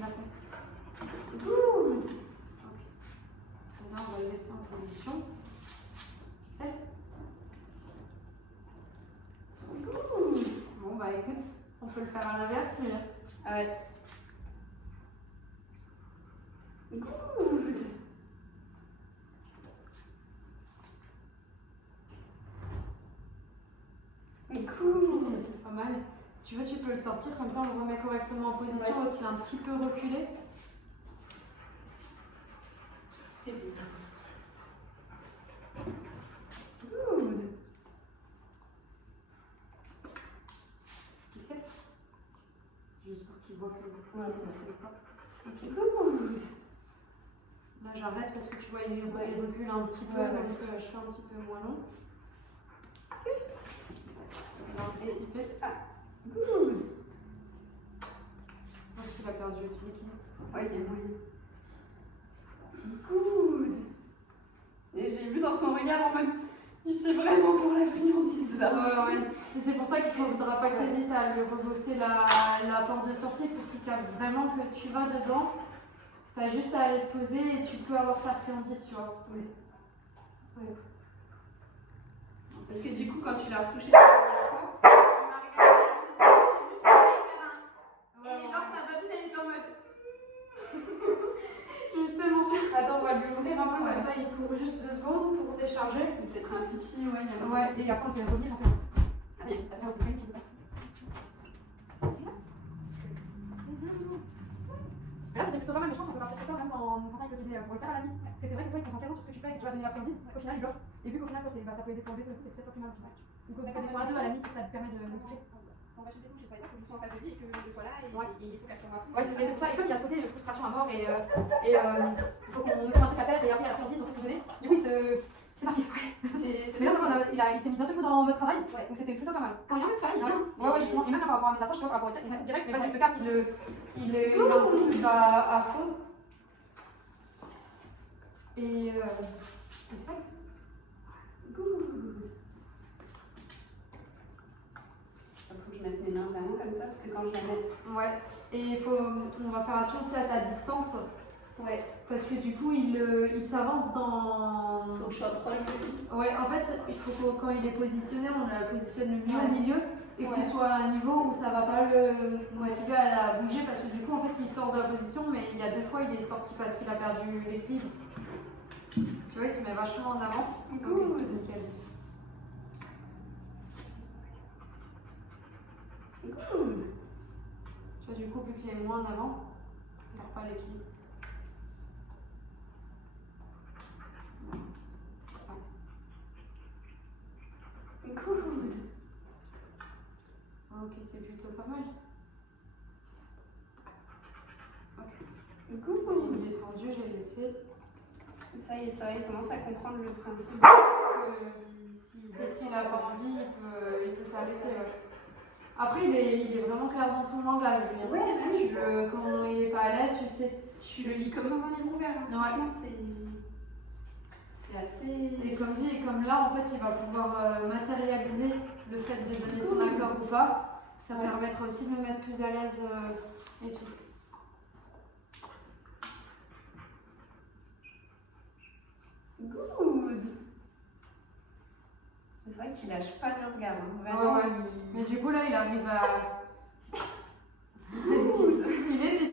il a fait. Good. Ok. Et là, on va le laisser en position. C'est good. Bon, bah écoute, on peut le faire à l'inverse, mais... Ouais. Good. Cool. Pas mal. Si tu veux, tu peux le sortir, comme ça on le remet correctement en position, parce qu'il est un petit peu reculé. C'est bien. Good. Tu sais? Juste pour qu'il voit que le poids ça fait pas. Ok, good. Là j'arrête parce que tu vois, il recule un petit peu, donc je fais un petit peu moins long. On va anticiper. Ah, good. Je pense qu'il a perdu aussi l'équilibre. Ouais, il y a moyen. Good. Et j'ai vu dans son regard en mode, il sait vraiment pour la friandise là. Ouais. Et c'est pour ça qu'il ne faudra pas que tu hésites à lui rebosser la porte de sortie pour qu'il capte vraiment que tu vas dedans. Tu as juste à aller te poser et tu peux avoir ta friandise, tu vois. Oui. Ouais. Parce que du coup, quand tu l'as retouché la première fois, il m'a regardé, j'ai juste envie de faire un. Et genre, sa babine, elle était en mode. Justement. Attends, on va lui ouvrir un peu, comme ça il court juste 2 secondes pour décharger. Peut-être un pipi, ouais. Ouais, et après on fait revenir en fait. Allez, attends, c'est pas une petite part. Là, c'était plutôt pas mal, mais je pense qu'on peut partir sur ça même en partant avec le bébé pour le faire à la mise. Parce que c'est vrai que toi, ils sont tellement sur ce que tu fais et que tu vas donner la friandise, au final, ils bloquent. Et vu qu'au final, ça, ça peut aider ton bébé, c'est peut-être pas plus mal au final. Donc, on met sur la 2 à la mise, ça te permet de le toucher. On va chez des touches, il faut que je sois en face de lui et que je sois là et il faut qu'elle soit à fond. Ouais, c'est pour ça. Et comme il y a ce côté frustration à mort et il faut qu'on trouve un truc à faire et après il y a la friandise, on fait tout donner. Du coup, c'est marqué. Ouais. C'est bien, il s'est mis d'un seul coup dans votre travail, Ouais. donc c'était plutôt pas mal. Quand il y a un peu de travail, Ouais, justement. Et même par rapport à mes approches, tu vois, par rapport au direct, mais parce que capte, il anticipe à fond. Et ça. Good. Il faut que je mette mes mains vraiment comme ça parce que quand je la mets. Ouais. Et on va faire attention aussi à ta distance. Ouais. Parce que du coup, il s'avance dans. Faut que je sois proche de lui. Ouais, en fait, il faut que quand il est positionné, on le positionne le mieux au milieu et que tu sois à un niveau où ça va pas le motiver à bouger parce que du coup, en fait, il sort de la position, mais il y a 2 fois, il est sorti parce qu'il a perdu l'équilibre. Tu vois, il se met vachement en avant. Good. Nickel. Good. Tu vois, du coup, vu qu'il est moins en avant, il perd pas l'équilibre. Good. Ok, c'est plutôt pas mal. Ok. Good. Il est descendu, j'ai laissé. Ça y est, il commence à comprendre le principe. S'il n'a pas envie, il peut s'arrêter. Ouais. Après, il est vraiment clair dans son langage. Lui. Ouais, quand il n'est pas à l'aise, tu sais. Tu le lis comme dans un livre ouvert. Ouais. Franchement, c'est assez. Et comme dit, et comme là, en fait, il va pouvoir matérialiser le fait de donner son accord ou pas. Ça permettra aussi de me mettre plus à l'aise et tout. Good. C'est vrai qu'il lâche pas le regard. Hein. Vraiment, Ouais. Mais du coup, là, il arrive à